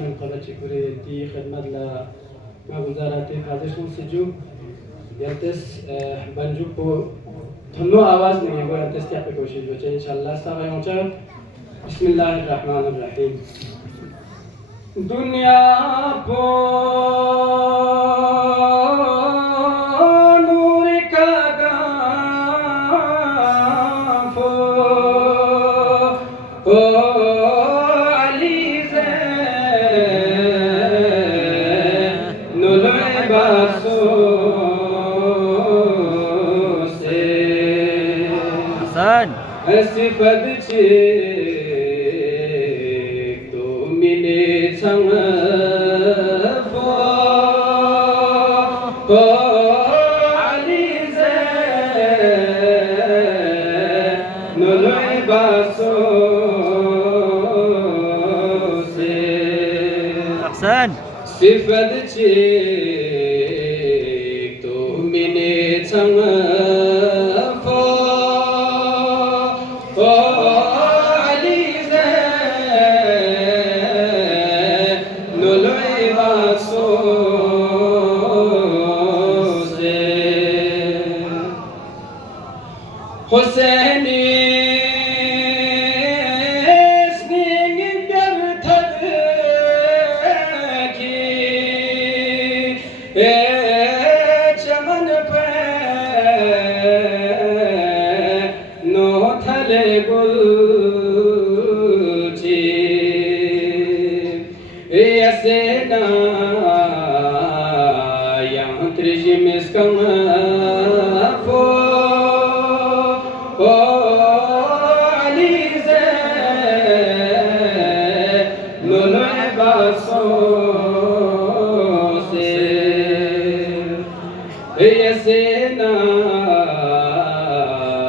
من قدر شكري دي خدمة لا ما گزاراتي حاضر سجو يلتس بنجوبو تنو आवाज नहीं है यलतस क्या पे कोशिश बचे इंशाल्लाह सब है बिस्मिल्लाहिर रहमानिर रहीम दुनिया पो नूर का गाफो ओ अली से नुलए बासो से हसन सिफत छे أحسن صفة تو مني تنفو علي زين العباس حسيني चमन पे नो थले गुलची ऐसे ना यहाँ त्रिजिमिस कम फो ओ अली से नुलए बासो Yasena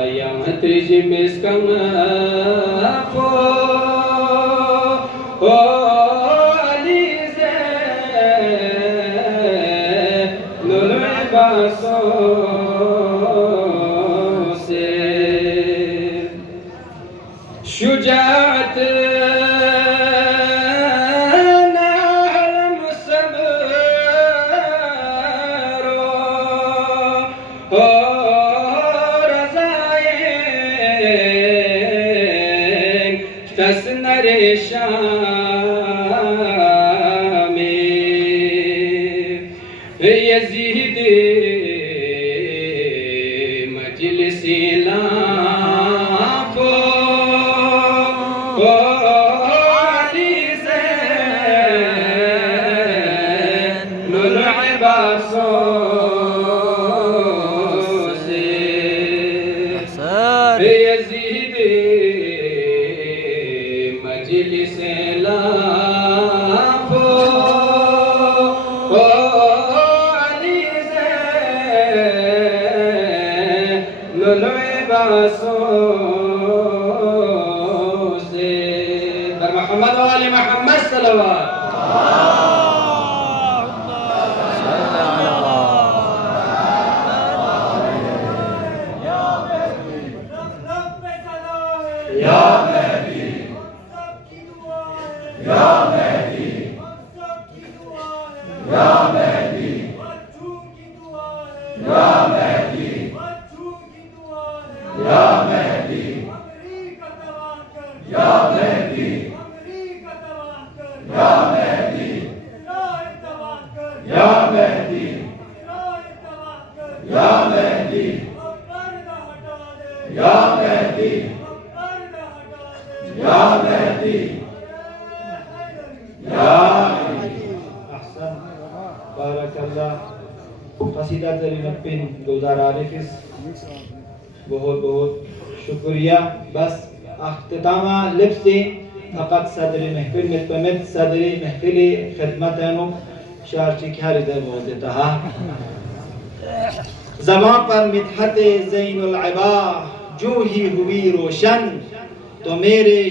yang trijimis kamapo Ali se nulai baso se Syujaat तस्नरे शामे यजीद मजलिसी लाफो अली ज़ैन नुलअबासो से यजीद मजलिसे लाफो अली ज़ैन नुलअबासो से बर मोहम्मद व आले मोहम्मद सल्लल्लाहु या मेहदी या मेहदी या मेहदी या मेहदी या मेहदी या मेहदी या मेहदी या मेहदी या मेहदी या मेहदी या मेहदी या अहसन बारकल्लाह कसीदा ज़रीनपिन गुलजार आरिफिस बहुत बहुत शुक्रिया बस अख्तितामा लिप्सी फ़कत सदरी महफिल मितपमित सदरी महफिली खिदमतनो शारची ख्याली दर मोहदेता ज़बान पर मिदहत ज़ैनुल अबा जो ही हुई रोशन तो मेरे